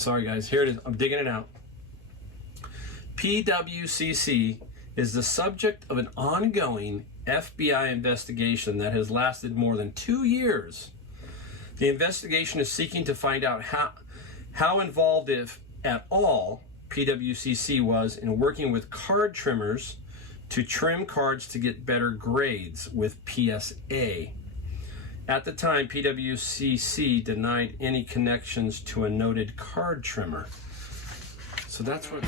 Sorry guys, here it is. I'm digging it out. PWCC is the subject of an ongoing FBI investigation that has lasted more than 2 years. The investigation is seeking to find out how involved, if at all, PWCC was in working with card trimmers to trim cards to get better grades with PSA. At the time, PWCC denied any connections to a noted card trimmer. So that's what...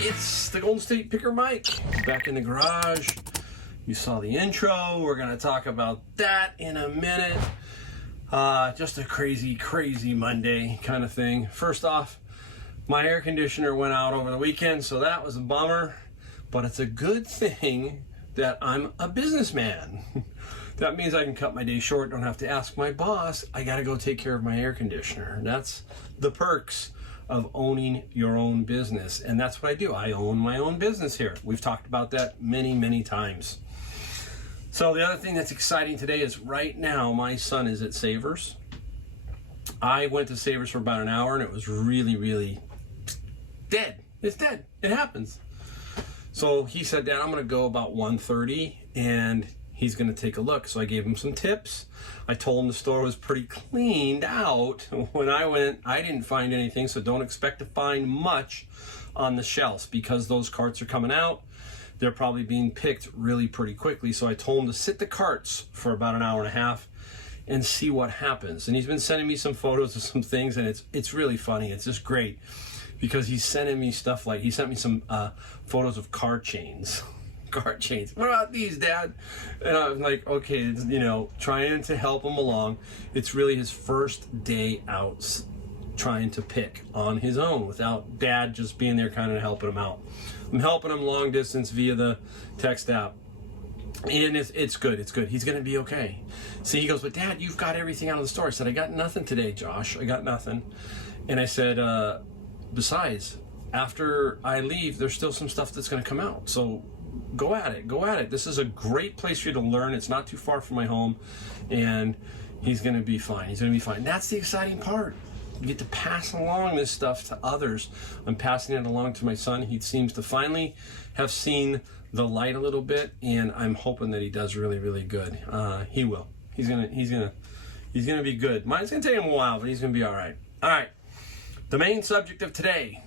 It's the Golden State Picker Mike back in the garage. You saw the intro. We're going to talk about that in a minute. Just a crazy Monday kind of thing. First off, my air conditioner went out over the weekend, so that was a bummer. But it's a good thing that I'm a businessman. That means I can cut my day short, don't have to ask my boss. I got to go take care of my air conditioner. That's the perks of owning your own business. And that's what I do. I own my own business here. We've talked about that many times. So the other thing that's exciting today is right now my son is at Savers. I went to Savers for about an hour and it was really dead. It's dead. It happens. So he said, Dad, I'm going to go about 1:30 and he's going to take a look. So I gave him some tips. I told him the store was pretty cleaned out. When I went, I didn't find anything, so don't expect to find much on the shelves because those carts are coming out. They're probably being picked really pretty quickly. So I told him to sit the carts for about an hour and a half and see what happens. And he's been sending me some photos of some things, and it's really funny. It's just great because he's sending me stuff like, he sent me some photos of car chains. Car chains. What about these, Dad? And I was like, okay, you know, trying to help him along. It's really his first day out trying to pick on his own without Dad just being there kind of helping him out. I'm helping him long distance via the text app. And it's good. It's good. He's going to be okay. See, he goes, but Dad, you've got everything out of the store. I said, I got nothing today, Josh. I got nothing. And I said, besides, after I leave, there's still some stuff that's going to come out. So go at it. Go at it. This is a great place for you to learn. It's not too far from my home. And he's going to be fine. He's going to be fine. That's the exciting part. You get to pass along this stuff to others. I'm passing it along to my son. He seems to finally have seen the light a little bit, and I'm hoping that he does really good. He will. He's gonna be good. Mine's gonna take him a while, but he's gonna be all right. All right. The main subject of today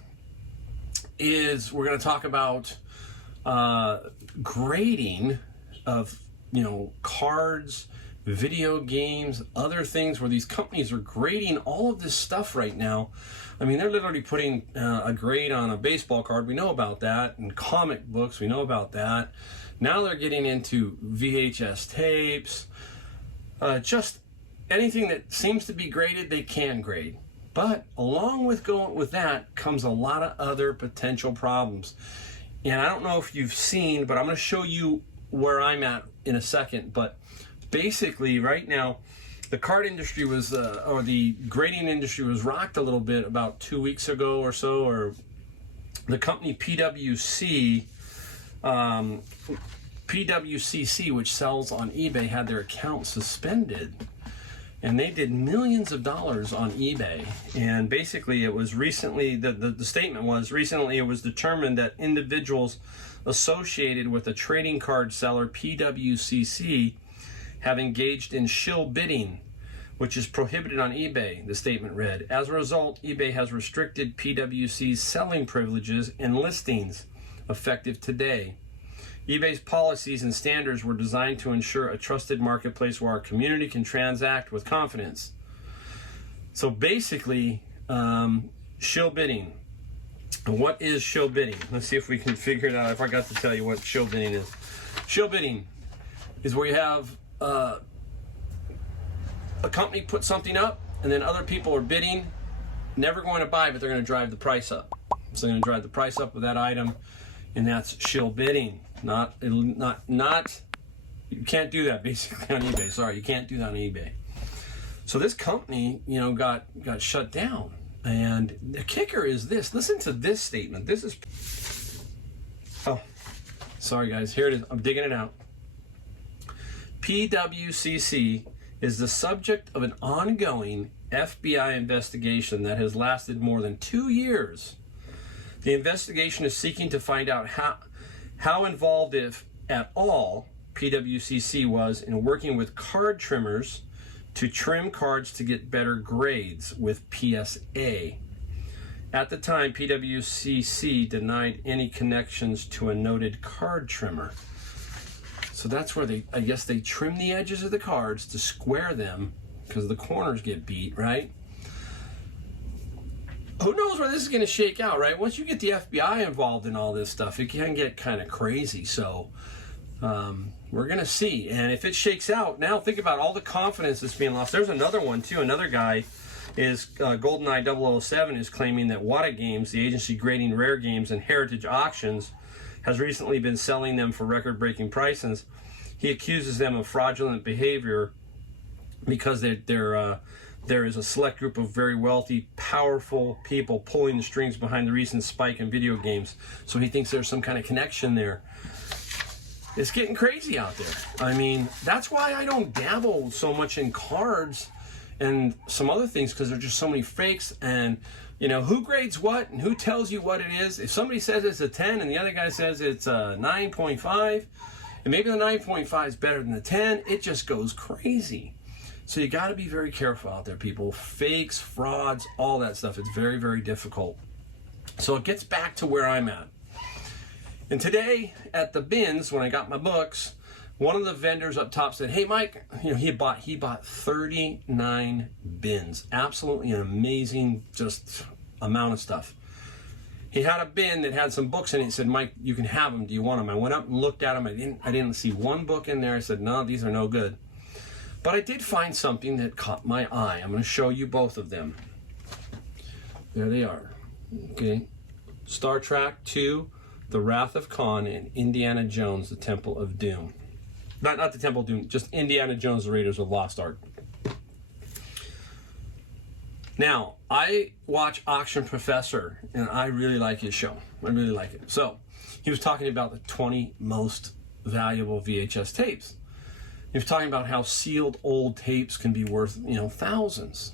is we're gonna talk about grading of cards, video games, other things where these companies are grading all of this stuff right now. I mean, they're literally putting a grade on a baseball card. We know about that. And comic books, we know about that. Now they're getting into VHS tapes. Just anything that seems to be graded, they can grade. But along with going with that comes a lot of other potential problems. And I don't know if you've seen, but I'm going to show you where I'm at in a second. But basically, right now, the card industry was, or the grading industry was rocked a little bit about 2 weeks ago or so, or the company PWCC, which sells on eBay, had their account suspended. And they did millions of dollars on eBay. And basically, it was recently, the statement was, recently it was determined that individuals associated with a trading card seller, PWCC, have engaged in shill bidding, which is prohibited on eBay, the statement read. As a result, eBay has restricted PWC's selling privileges and listings effective today. eBay's policies and standards were designed to ensure a trusted marketplace where our community can transact with confidence. So basically, shill bidding. What is shill bidding? Let's see if we can figure it out. I forgot to tell you what shill bidding is. Shill bidding is where you have a company put something up and then other people are bidding, never going to buy, but they're going to drive the price up. So they're going to drive the price up with that item, and that's shill bidding. You can't do that basically on eBay. Sorry, you can't do that on eBay. So this company, got shut down. And the kicker is this. Listen to this statement. This is, Sorry guys, here it is. I'm digging it out. PWCC is the subject of an ongoing FBI investigation that has lasted more than 2 years. The investigation is seeking to find out how involved, if at all, PWCC was in working with card trimmers to trim cards to get better grades with PSA. At the time, PWCC denied any connections to a noted card trimmer. So that's where I guess they trim the edges of the cards to square them because the corners get beat, right? Who knows where this is going to shake out, right? Once you get the FBI involved in all this stuff, it can get kind of crazy. So we're going to see. And if it shakes out, now think about all the confidence that's being lost. There's another one, too. Another guy is GoldenEye 007 is claiming that Wata Games, the agency grading rare games and heritage auctions, has recently been selling them for record-breaking prices. He accuses them of fraudulent behavior because there is a select group of very wealthy, powerful people pulling the strings behind the recent spike in video games. So he thinks there's some kind of connection there. It's getting crazy out there. I mean, that's why I don't dabble so much in cards and some other things, because there's just so many fakes, and you know, who grades what and who tells you what it is. If somebody says it's a 10 and the other guy says it's a 9.5, and maybe the 9.5 is better than the 10, it just goes crazy. So you got to be very careful out there, people. Fakes, frauds, all that stuff. It's very, very difficult. So it gets back to where I'm at. And today at the bins, when I got my books, one of the vendors up top said, "Hey, Mike," you know, he bought 39 bins. Absolutely an amazing just amount of stuff. He had a bin that had some books in it. He said, "Mike, you can have them. Do you want them?" I went up and looked at them. I didn't see one book in there. I said, "No, these are no good." But I did find something that caught my eye. I'm going to show you both of them. There they are. Okay. Star Trek II, The Wrath of Khan, and Indiana Jones, The Temple of Doom. Not the Temple of Doom, just Indiana Jones, The Raiders of the Lost Ark. Now, I watch Auction Professor, and I really like his show. I really like it. So, he was talking about the 20 most valuable VHS tapes. He was talking about how sealed old tapes can be worth, you know, thousands.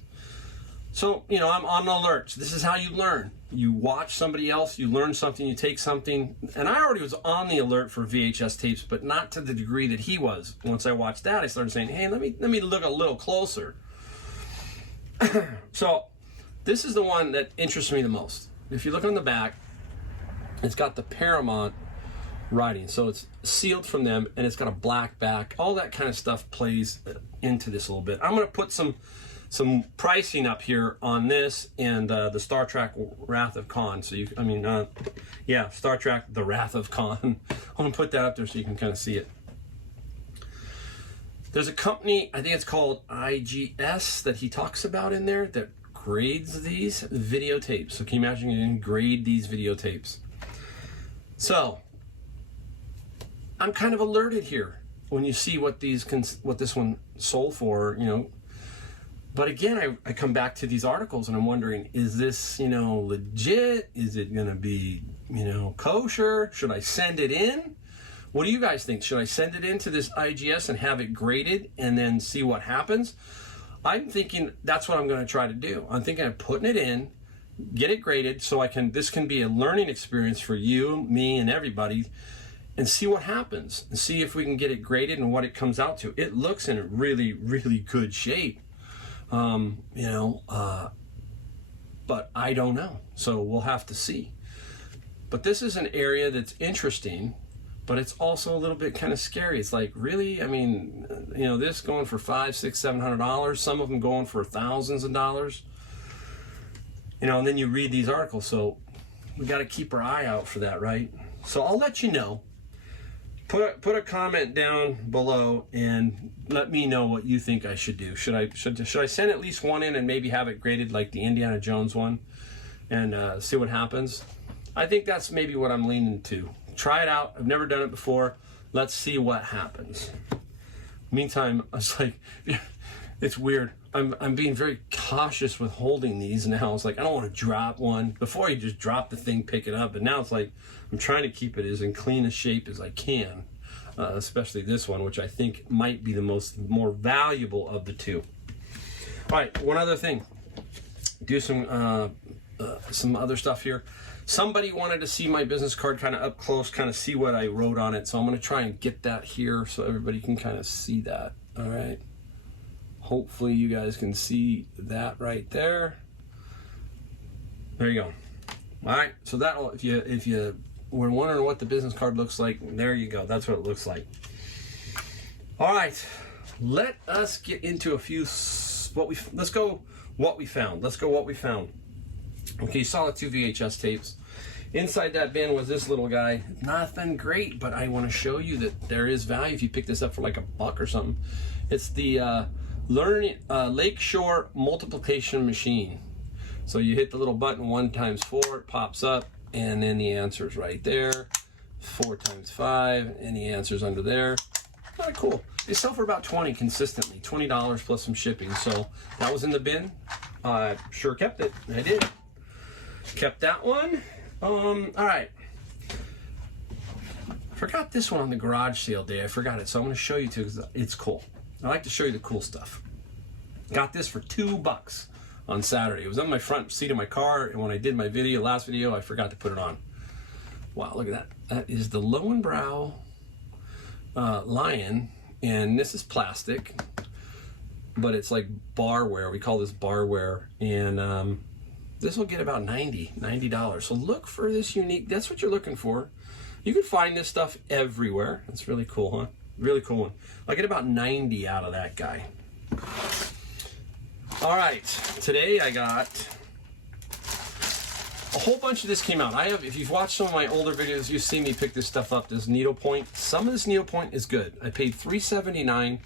So, you know, I'm on alerts. This is how you learn. You watch somebody else, you learn something, you take something. And I already was on the alert for VHS tapes, but not to the degree that he was. Once I watched that, I started saying, "Hey, let me look a little closer." So, this is the one that interests me the most. If you look on the back, it's got the Paramount writing. So it's sealed from them, and it's got a black back. All that kind of stuff plays into this a little bit. I'm going to put some pricing up here on this and the Star Trek Wrath of Khan. So Star Trek The Wrath of Khan. I'm going to put that up there so you can kind of see it. There's a company, I think it's called IGS, that he talks about in there that grades these videotapes. So can you imagine you can grade these videotapes? So I'm kind of alerted here when you see what this one sold for, you know. But again, I come back to these articles and I'm wondering, is this, you know, legit? Is it going to be, you know, kosher? Should I send it in? What do you guys think? Should I send it into this IGS and have it graded and then see what happens? I'm thinking that's what I'm going to try to do. I'm thinking of putting it in, get it graded so this can be a learning experience for you, me, and everybody, and see what happens and see if we can get it graded and what it comes out to. It looks in really, really good shape. But I don't know. So we'll have to see. But this is an area that's interesting, but it's also a little bit kind of scary. It's like, really? I mean, you know, this going for $500, $600, $700, some of them going for thousands of dollars. You know, and then you read these articles, so we got to keep our eye out for that, right? So I'll let you know. Put a comment down below and let me know what you think I should do. Should I send at least one in and maybe have it graded like the Indiana Jones one and see what happens? I think that's maybe what I'm leaning to. Try it out. I've never done it before. Let's see what happens. Meantime, I was like, It's weird. I'm being very cautious with holding these now. It's like, I don't want to drop one. Before you just drop the thing, pick it up. But now it's like, I'm trying to keep it as in clean a shape as I can. Especially this one, which I think might be the more valuable of the two. All right, one other thing. Do some other stuff here. Somebody wanted to see my business card kind of up close, kind of see what I wrote on it. So I'm going to try and get that here so everybody can kind of see that. All right. Hopefully you guys can see that right there. There you go. All right. So that'll, if you were wondering what the business card looks like, there you go. That's what it looks like. All right. Let us get into a few let's go what we found. Let's go what we found. Okay, you saw the 2 VHS tapes. Inside that bin was this little guy. Nothing great, but I want to show you that there is value if you pick this up for like $1 or something. It's the Lakeshore multiplication machine. So you hit the little button 1 times 4, it pops up, and then the answer's right there. 4 times 5, and the answer's under there. Kind of cool. They sell for about $20 consistently, $20 plus some shipping. So that was in the bin. I sure kept it. I did. Kept that one. All right. Forgot this one on the garage sale day. I forgot it, so I'm going to show you too because it's cool. I like to show you the cool stuff. Got this for $2 on Saturday. It was on my front seat of my car, and when I did my last video, I forgot to put it on. Wow, look at that. That is the Lowenbrow Lion, and this is plastic, but it's like barware. We call this barware, and this will get about $90. So look for this unique. That's what you're looking for. You can find this stuff everywhere. That's really cool, huh? Really cool one. I get about 90 out of that guy. All right, today I got a whole bunch of this came out. If you've watched some of my older videos, you've seen me pick this stuff up. This Needlepoint. Some of this Needlepoint is good. I paid $3.79,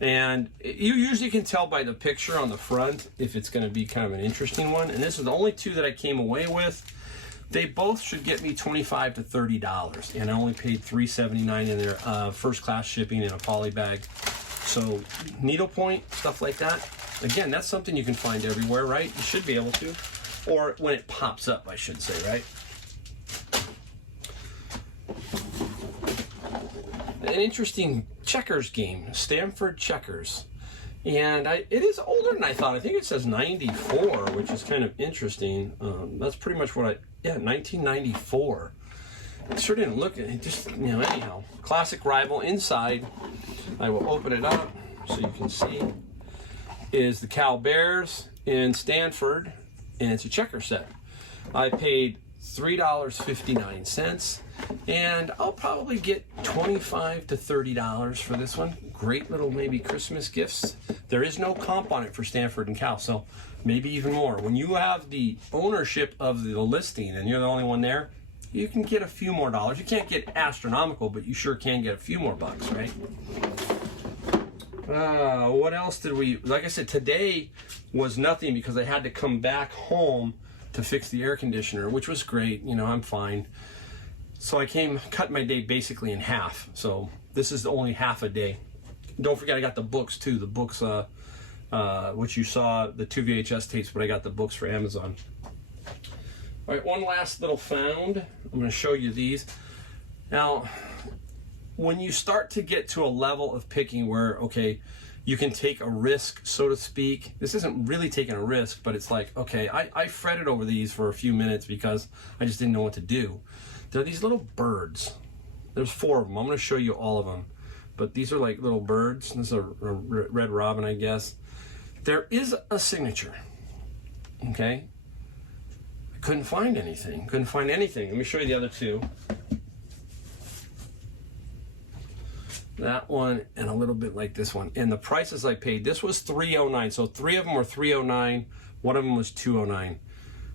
and you usually can tell by the picture on the front if it's going to be kind of an interesting one. And this is the only two that I came away with. They both should get me $25 to $30, and I only paid $3.79 in their first class shipping in a poly bag. So needlepoint, stuff like that. Again, that's something you can find everywhere, right? You should be able to, or when it pops up, I should say, right? An interesting checkers game, Stanford Checkers. And it is older than I thought. I think it says 94, which is kind of interesting. That's pretty much what 1994. It sure didn't look, it just, anyhow. Classic rival. Inside, I will open it up so you can see, is the Cal Bears in Stanford, and it's a checker set. I paid $3.59, and I'll probably get $25 to $30 for this one. Great little maybe Christmas gifts. There is no comp on it for Stanford and Cal, so maybe even more. When you have the ownership of the listing and you're the only one there, you can get a few more dollars. You can't get astronomical, but you sure can get a few more bucks, right? What else did we, like I said, today was nothing because I had to come back home to fix the air conditioner, which was great. I'm fine. So I cut my day basically in half. So this is only half a day. Don't forget I got the books too. The books, which you saw, the 2 VHS tapes, but I got the books for Amazon. All right, one last little found. I'm going to show you these. Now, when you start to get to a level of picking where, okay, you can take a risk, so to speak. This isn't really taking a risk, but it's like, okay, I fretted over these for a few minutes because I just didn't know what to do. They're these little birds. There's 4 of them. I'm going to show you all of them. But these are like little birds. This is a red robin, I guess. There is a signature, okay? I couldn't find anything. Let me show you the other 2. That one and a little bit like this one. And the prices I paid, this was $3.09. So 3 of them were $3.09. One of them was $2.09.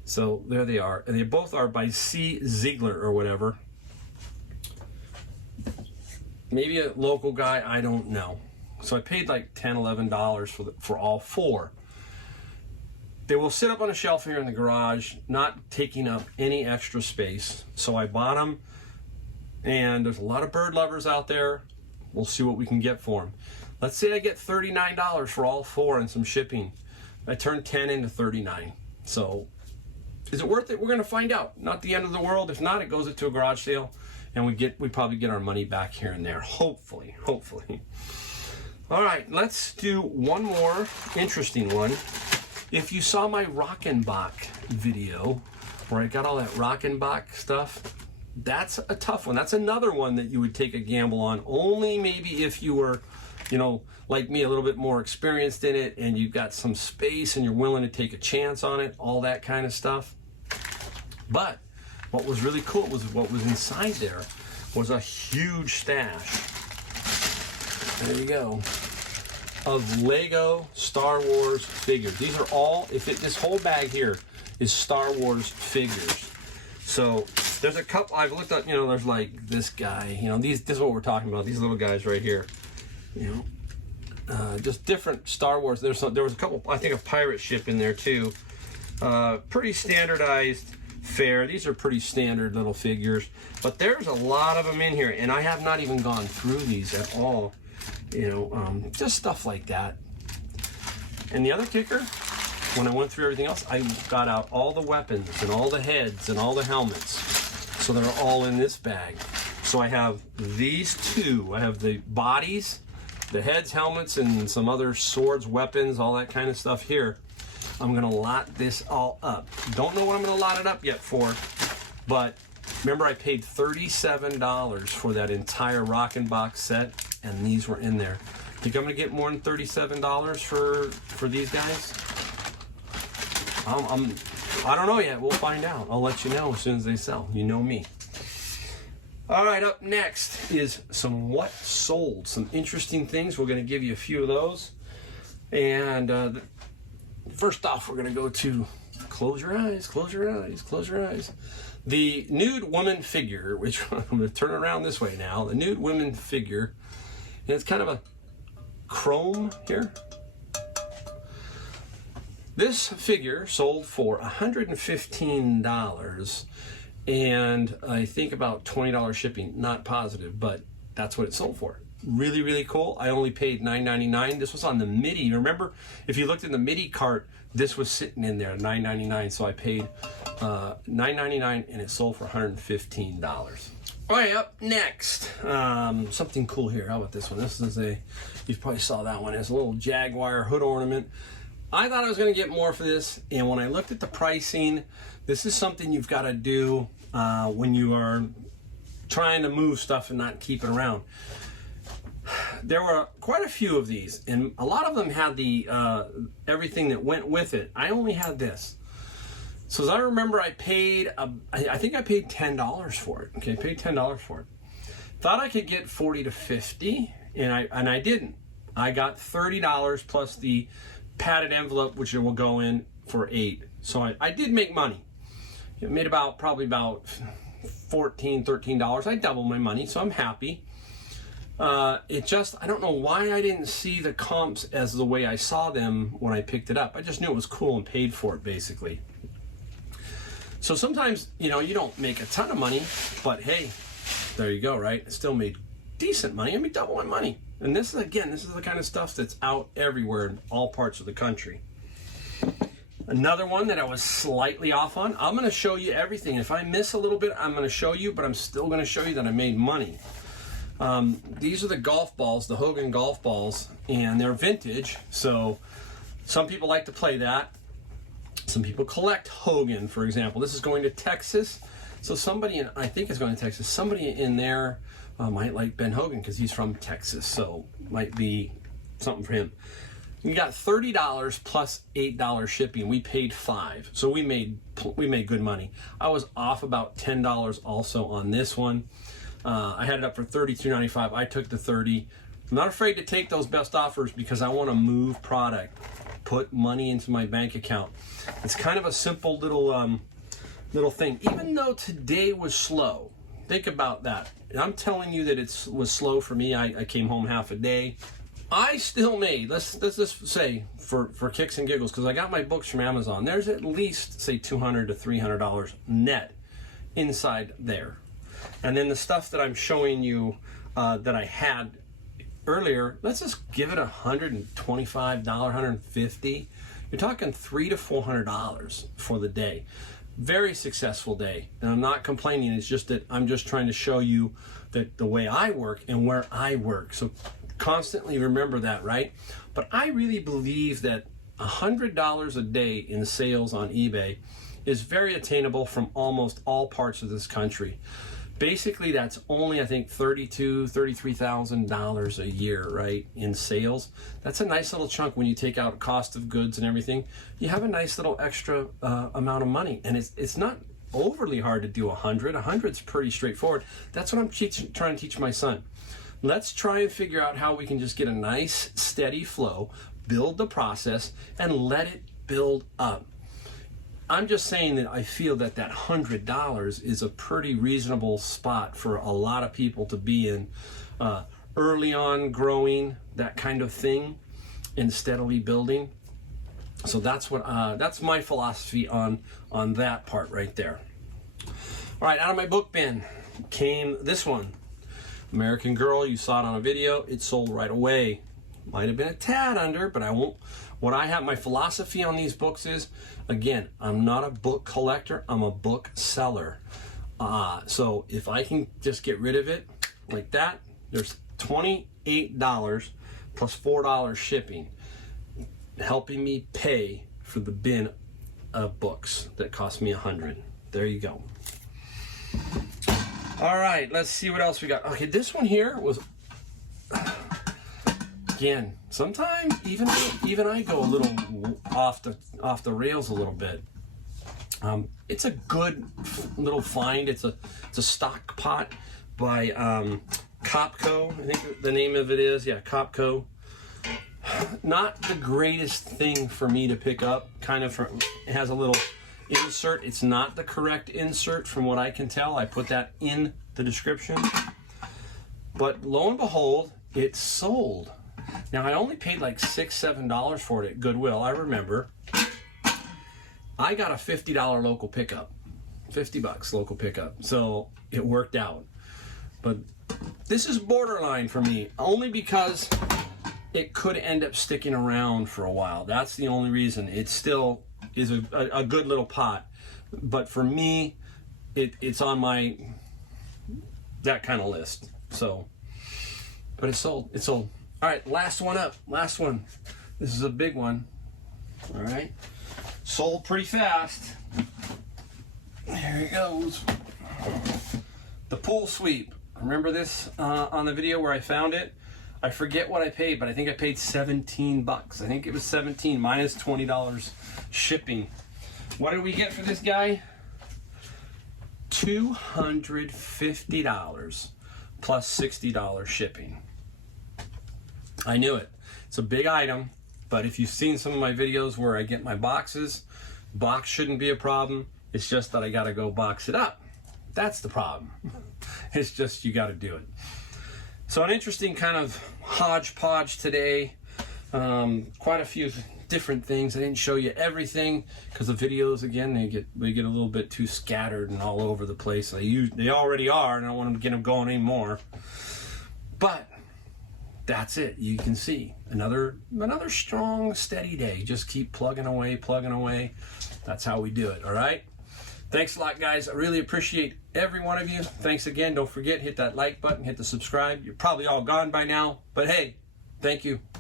So there they are. And they both are by C. Ziegler or whatever. Maybe a local guy, I don't know. So I paid like $10, $11 for all 4. They will sit up on a shelf here in the garage, not taking up any extra space. So I bought them, and there's a lot of bird lovers out there. We'll see what we can get for them. Let's say I get $39 for all 4 and some shipping. I turn 10 into 39. So is it worth it? We're going to find out. Not the end of the world. If not, it goes into a garage sale, and we probably get our money back here and there. Hopefully. All right, let's do one more interesting one. If you saw my Rockin Box video where I got all that Rockin Box stuff, that's a tough one. That's another one that you would take a gamble on, only maybe if you were, you know, like me, a little bit more experienced in it, and you've got some space and you're willing to take a chance on it, all that kind of stuff. But what was really cool was what was inside there was a huge stash. There you go. Of Lego Star Wars figures. These are all, this whole bag here is Star Wars figures. So there's a couple, I've looked up, you know, there's like this guy, you know, this is what we're talking about, these little guys right here. You know, just different Star Wars. There was a couple, I think, a pirate ship in there too. Pretty standardized fare. These are pretty standard little figures, but there's a lot of them in here, and I have not even gone through these at all. You know, just stuff like that. And the other kicker, when I went through everything else, I got out all the weapons and all the heads and all the helmets. So they're all in this bag. So I have these two. I have the bodies, the heads, helmets, and some other swords, weapons, all that kind of stuff here. I'm gonna lot this all up. Don't know what I'm gonna lot it up yet for, but remember I paid $37 for that entire Rockin Box set, and these were in there. Think I'm gonna get more than $37 for these guys? I don't know yet. We'll find out. I'll let you know as soon as they sell. You know me. All right, up next is some what sold. Some interesting things. We're gonna give you a few of those. And first off, we're gonna go to, close your eyes, close your eyes, close your eyes. The nude woman figure, which I'm gonna turn around this way now. The nude woman figure, and it's kind of a chrome here. This figure sold for $115, and I think about $20 shipping. Not positive, but that's what it sold for. Really, really cool. I only paid $9.99. This was on the MIDI. Remember, if you looked in the MIDI cart, this was sitting in there, $9.99. So I paid $9.99, and it sold for $115. All right, up next, something cool here. How about this one? This is you probably saw that one. It's a little Jaguar hood ornament. I thought I was going to get more for this, and when I looked at the pricing, this is something you've got to do when you are trying to move stuff and not keep it around. There were quite a few of these, and a lot of them had the everything that went with it. I only had this. So as I remember, I paid, I think I paid $10 for it. Okay, paid $10 for it. Thought I could get 40 to 50, and I didn't. I got $30 plus the padded envelope, which will go in for $8. So I did make money. It made probably about $14, $13. I doubled my money, so I'm happy. It just, I don't know why I didn't see the comps as the way I saw them when I picked it up. I just knew it was cool and paid for it, basically. So sometimes, you know, you don't make a ton of money, but hey, there you go, right? I still made decent money. I made double my money. And this is, again, this is the kind of stuff that's out everywhere in all parts of the country. Another one that I was slightly off on. I'm going to show you everything. If I miss a little bit, I'm going to show you, but I'm still going to show you that I made money. These are the golf balls, the Hogan golf balls, and they're vintage. So some people like to play that. Some people collect Hogan, for example. This is going to Texas. So somebody, I think it's going to Texas. Somebody in there might like Ben Hogan because he's from Texas. So might be something for him. We got $30 plus $8 shipping. We paid $5, so we made good money. I was off about $10 also on this one. I had it up for $32.95. I took the $30. I'm not afraid to take those best offers because I want to move product, put money into my bank account. It's kind of a simple little thing. Even though today was slow, think about that. And I'm telling you that it was slow for me. I came home half a day. I still made, let's just say, for Kicks and Giggles, because I got my books from Amazon, there's at least, say, $200 to $300 net inside there. And then the stuff that I'm showing you that I had earlier, let's just give it $125, $150. You're talking $300 to $400 for the day. Very successful day. And I'm not complaining. It's just that I'm just trying to show you that the way I work and where I work. So constantly remember that, right? But I really believe that $100 a day in sales on eBay is very attainable from almost all parts of this country. Basically, that's only, I think, $32,000, $33,000 a year, right, in sales. That's a nice little chunk when you take out cost of goods and everything. You have a nice little extra amount of money, and it's not overly hard to do 100. 100's pretty straightforward. That's what I'm trying to teach my son. Let's try and figure out how we can just get a nice, steady flow, build the process, and let it build up. I'm just saying that I feel that that $100 is a pretty reasonable spot for a lot of people to be in early on, growing, that kind of thing, and steadily building. So that's what that's my philosophy on that part right there. All right, out of my book bin came this one, American Girl. You saw it on a video. It sold right away. Might have been a tad under, but I won't. What I have, my philosophy on these books is, again, I'm not a book collector, I'm a book seller. So if I can just get rid of it like that, there's $28 plus $4 shipping, helping me pay for the bin of books that cost me $100. There you go. All right, let's see what else we got. Okay, this one here was, again, sometimes even I go a little off the rails a little bit. It's a good little find. It's a stock pot by Copco. I think the name of it is, yeah, Copco. Not the greatest thing for me to pick up. It has a little insert. It's not the correct insert from what I can tell. I put that in the description. But lo and behold, it sold. Now, I only paid like $6, $7 for it at Goodwill. I remember. I got a $50 local pickup. $50 local pickup. So it worked out. But this is borderline for me, only because it could end up sticking around for a while. That's the only reason. It still is a good little pot. But for me, it's on my, that kind of list. So, but it sold. It sold. All right, last one up. Last one. This is a big one. All right. Sold pretty fast. Here it goes. The pool sweep. Remember this on the video where I found it? I forget what I paid, but I think I paid $17. I think it was 17 minus $20 shipping. What did we get for this guy? $250 plus $60 shipping. I knew it. It's a big item, but if you've seen some of my videos where I get my boxes, box shouldn't be a problem. It's just that I got to go box it up. That's the problem. It's just you got to do it. So an interesting kind of hodgepodge today. Quite a few different things. I didn't show you everything because the videos, again, they get a little bit too scattered and all over the place. They already are, and I don't want to get them going anymore. But that's it. You can see another strong, steady day. Just keep plugging away, plugging away. That's how we do it. All right. Thanks a lot, guys. I really appreciate every one of you. Thanks again. Don't forget, hit that like button, hit the subscribe. You're probably all gone by now, but hey, thank you.